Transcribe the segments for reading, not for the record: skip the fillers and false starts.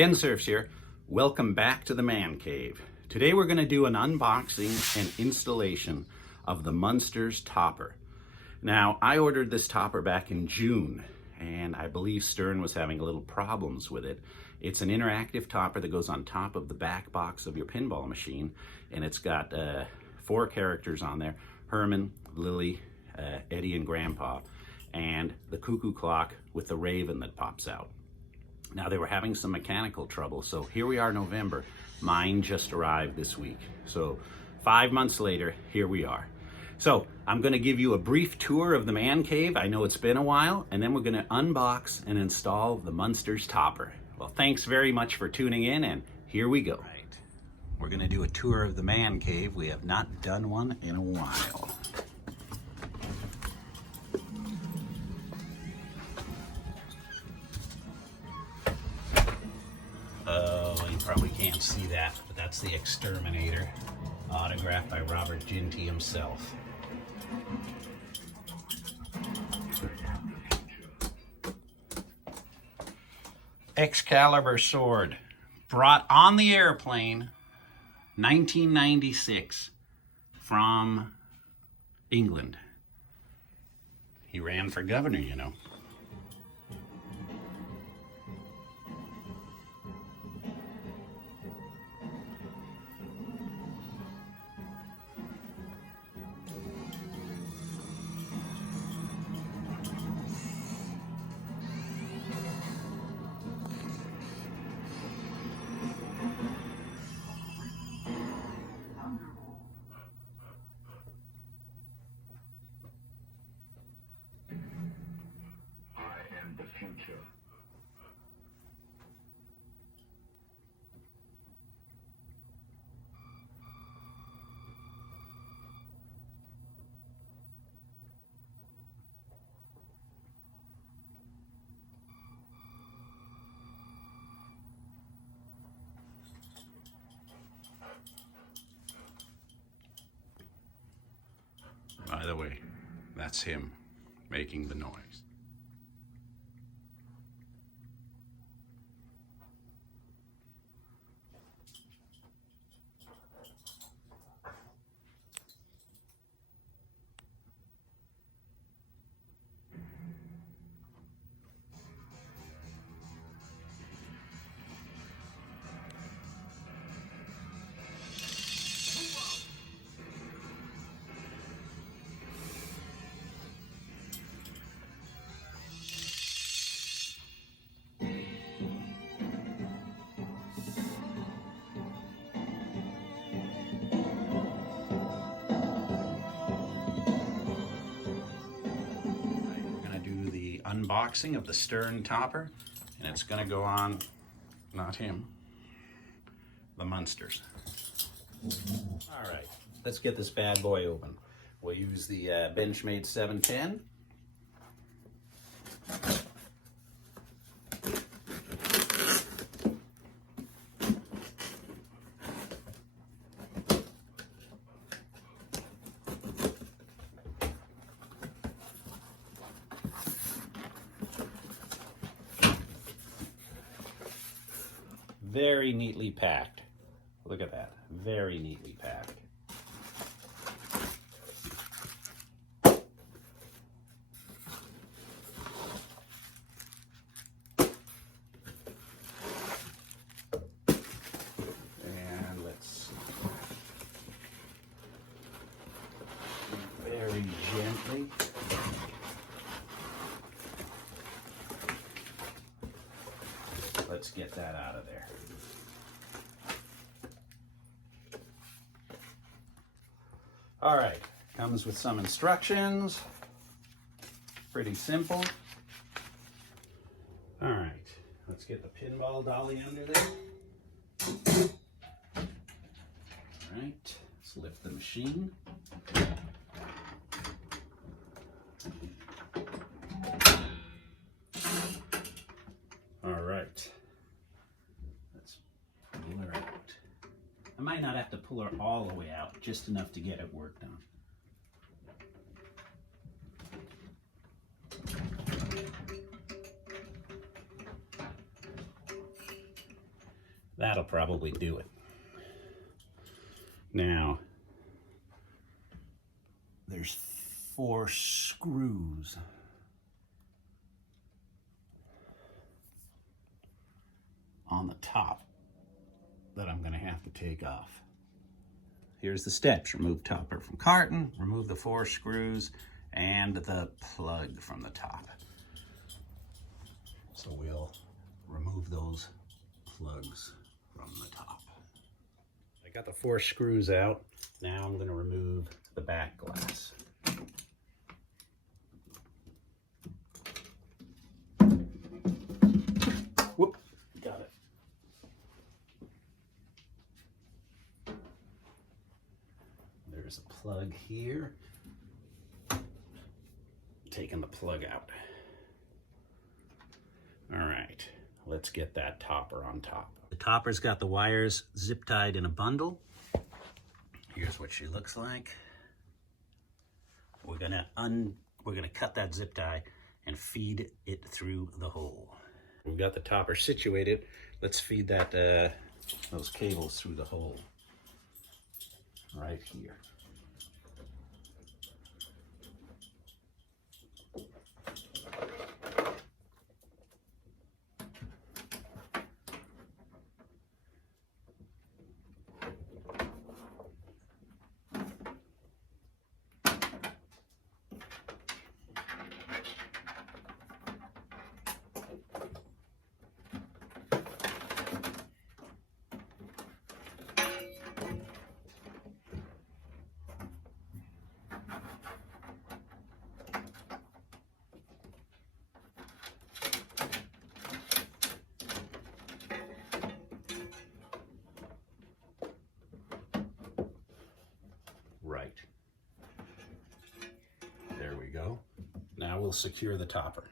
Kensurfs here. Welcome back to the Man Cave. Today we're going to do an unboxing and installation of the Munsters Topper. Now, I ordered this topper back in June, and I believe Stern was having a little problems with it. It's an interactive topper that goes on top of the back box of your pinball machine, and it's got 4 characters on there: Herman, Lily, Eddie, and Grandpa, and the cuckoo clock with the raven that pops out. Now, they were having some mechanical trouble, so here we are, November. Mine just arrived this week. So 5 months later, here we are. So I'm going to give you a brief tour of the Man Cave. I know it's been a while, and then we're going to unbox and install the Munsters Topper. Well, thanks very much for tuning in, and here we go. Right. We're going to do a tour of the Man Cave. We have not done one in a while. Probably can't see that, but that's the Exterminator, autographed by Robert Ginty himself. Excalibur sword, brought on the airplane, 1996, from England. He ran for governor, you know. Future. By the way, that's him making the noise. Unboxing of the Stern Topper, and it's going to go on, not him, the Munsters. All right, let's get this bad boy open. We'll use the Benchmade 710. Very neatly packed. Look at that. Very neatly packed. And let's see. Very gently. Let's get that out of there. All right, comes with some instructions. Pretty simple. All right, let's get the pinball dolly under there. All right, let's lift the machine. All right, let's pull her out. I might not have to pull her all the way out, just enough to get it work done. That'll probably do it. Now, there's 4 screws on the top that I'm going to have to take off. Here's the steps. Remove topper from carton, remove the 4 screws, and the plug from the top. So we'll remove those plugs from the top. I got the 4 screws out. Now I'm going to remove the back glass. Whoop, got it. There's a plug here. Taking the plug out. All right, let's get that topper on top. The topper's got the wires zip tied in a bundle. Here's what she looks like. We're gonna cut that zip tie and feed it through the hole. We've got the topper situated. Let's feed that those cables through the hole right here. Right. There we go. Now we'll secure the topper.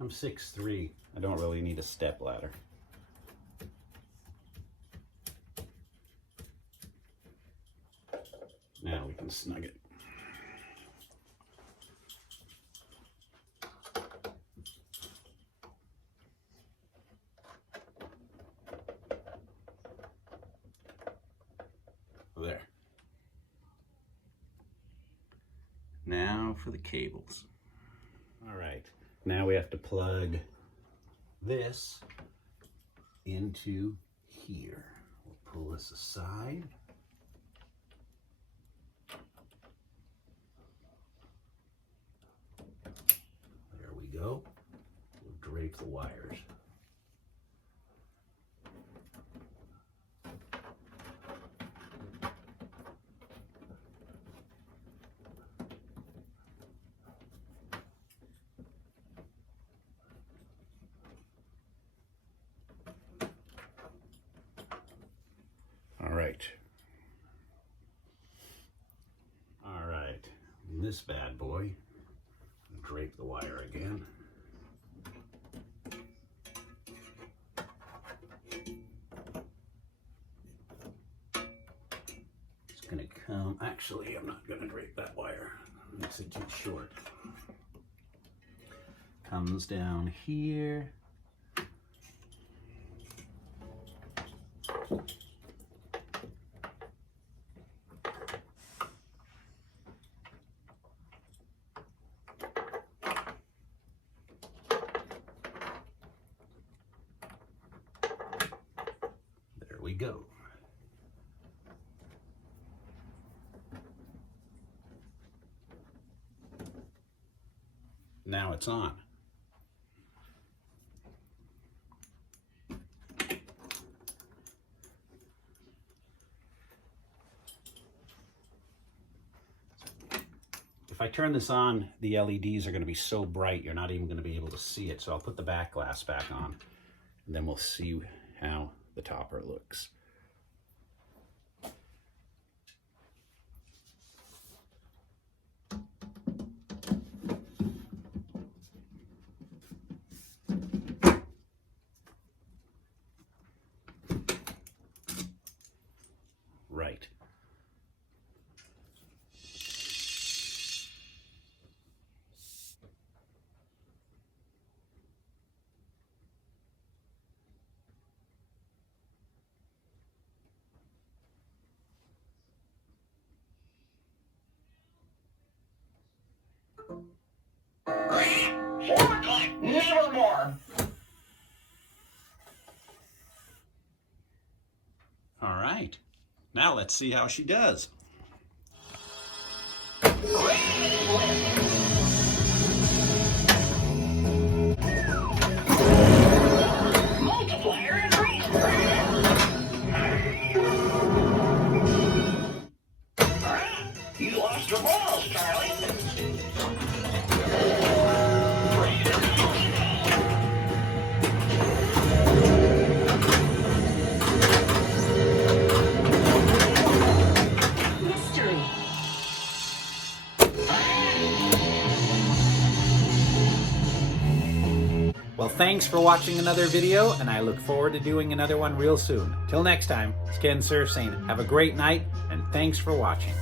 I'm 6'3". I don't really need a step ladder. Now we can snug it. There. Now for the cables. All right. Now we have to plug this into here. We'll pull this aside. There we go. We'll drape the wires. All right, and this bad boy, drape the wire again. It's gonna come, actually, I'm not gonna drape that wire. It makes it too short. Comes down here. go. Now it's on. If I turn this on, the LEDs are going to be so bright you're not even going to be able to see it. So I'll put the back glass back on, and then we'll see how the topper looks. Right. Nevermore. All right. Now let's see how she does. Multiplier increase. You lost your balls, Charlie. Well, thanks for watching another video, and I look forward to doing another one real soon. Till next time, it's Kensurfs saying have a great night, and thanks for watching.